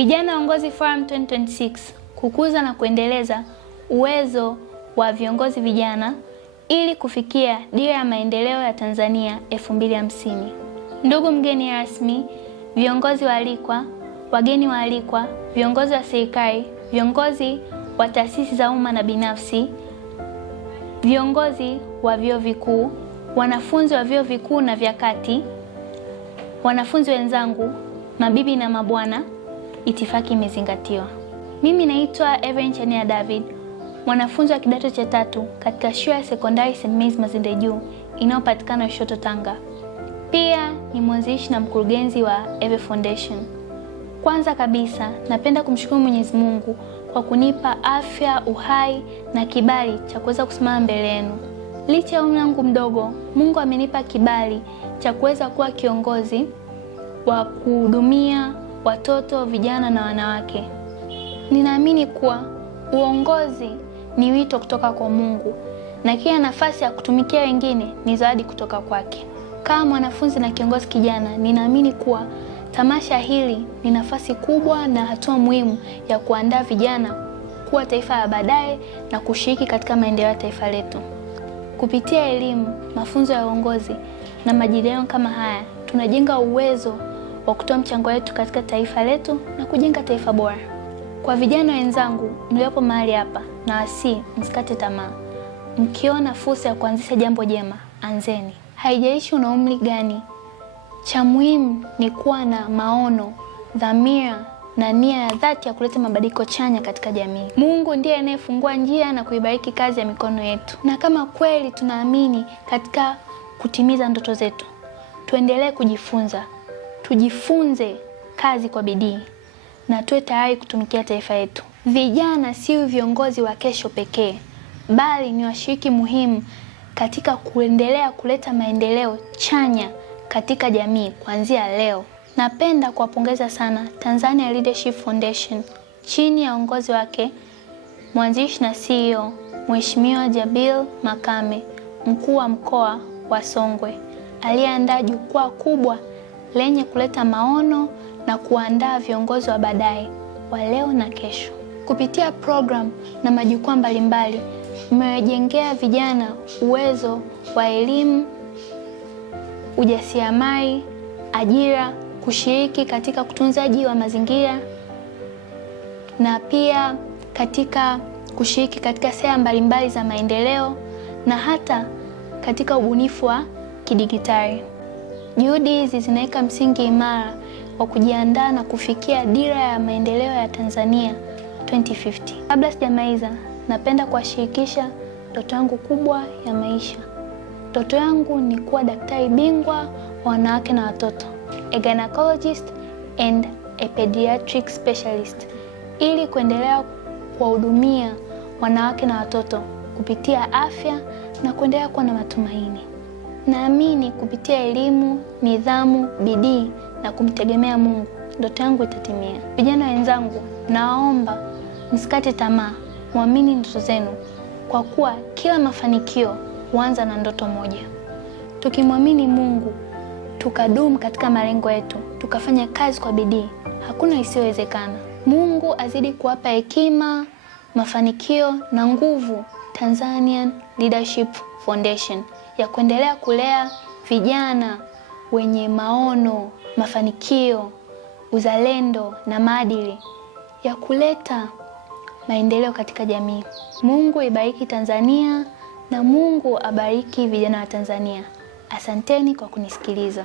Vijana Uongozi Forum 2026, kukuza na kuendeleza uwezo wa viongozi vijana ili kufikia dira ya maendeleo ya Tanzania 2050. Ndugu mgeni rasmi, viongozi waalikwa, wageni waalikwa, viongozi wa serikali, viongozi wa taasisi za umma na binafsi, viongozi wa vyuo vikuu, wanafunzi wa vyuo vikuu na vya kati, wanafunzi wenzangu, mabibi na mabwana, itifaki imezingatiwa. Mimi naitwa Evelyn Chania David, mwanafunzi wa kidato cha 3 katika shule ya sekondari St. Mary's Mazinde Juu inayopatikana Lushoto, Tanga. Pia ni mwanzilishi na mkurugenzi wa Eve Foundation. Kwanza kabisa, napenda kumshukuru Mwenyezi Mungu kwa kunipa afya, uhai na kibali cha kuweza kusimama mbele yenu. Licha ya umri wangu mdogo, Mungu amenipa kibali cha kuweza kuwa kiongozi wa kuhudumia watoto, vijana na wanawake. Ninaamini kuwa uongozi ni wito kutoka kwa Mungu na kila nafasi ya kutumikia wengine ni zawadi kutoka kwake. Kama mwanafunzi na kiongozi kijana, ninaamini kuwa tamasha hili ni nafasi kubwa na hatua muhimu ya kuandaa vijana kuwa taifa la baadaye na kushiriki katika maendeleo ya taifa letu. Kupitia elimu, mafunzo ya uongozi na majadiliano kama haya, tunajenga uwezo wa kutoa mchango wetu katika taifa letu na kujenga taifa bora. Kwa vijana wenzangu mliopo mahali hapa, na msikate tamaa. Mkiona fursa ya kuanzisha jambo jema, anzeni. Haijalishi una umri gani. Cha muhimu ni kuwa na maono, dhamira na nia ya dhati ya kuleta mabadiliko chanya katika jamii. Mungu ndiye anayefungua njia na kuibariki kazi ya mikono yetu. Na kama kweli tunaamini katika kutimiza ndoto zetu, tuendelee kujifunza. Tujifunze kazi kwa bidii na tuwe tayari kutumikia taifa letu. Vijana si viongozi wa kesho pekee, bali ni washiriki muhimu katika kuendelea kuleta maendeleo chanya katika jamii kuanzia leo. Napenda kuwapongeza sana Tanzania Leadership Foundation chini ya uongozi wake mwanzilishi na CEO Mheshimiwa Jabil Makame, mkuu wa mkoa wa Songwe, aliyeandaa jukwaa kubwa lenye kuleta maono na kuandaa viongozi wa baadaye wa leo na kesho. Kupitia program na majukwaa mbalimbali, mmewajengea vijana uwezo wa elimu, ujasiriamali, ajira, kushiriki katika utunzaji wa mazingira na pia katika kushiriki katika sera mbalimbali za maendeleo na hata katika ubunifu wa kidigitali. Juhudi hizi zinaweka msingi imara wa kujiandaa na kufikia dira ya maendeleo ya Tanzania 2050. Kabla sijamaliza, napenda kuwashirikisha ndoto yangu kubwa ya maisha. Ndoto yangu ni kuwa daktari bingwa wa wanawake na watoto, a gynecologist and a pediatric specialist, ili kuendelea kuwahudumia wanawake na watoto kupitia afya na kuendelea kuwa na matumaini. Naamini kupitia elimu, nidhamu, bidii na kumtegemea Mungu, ndoto yangu itatimia. Vijana wenzangu, naomba msikate tamaa, muamini ndoto zenu, kwa kuwa kila mafanikio huanza na ndoto moja. Tukimwamini Mungu, tukadumu katika malengo yetu, tukafanya kazi kwa bidii, hakuna isiyowezekana. Mungu azidi kuwapa hekima, mafanikio na nguvu Tanzanian Leadership Foundation ya kuendelea kulea vijana wenye maono, mafanikio, uzalendo na maadili ya kuleta maendeleo katika jamii. Mungu ibariki Tanzania na Mungu abariki vijana wa Tanzania. Asanteni kwa kunisikiliza.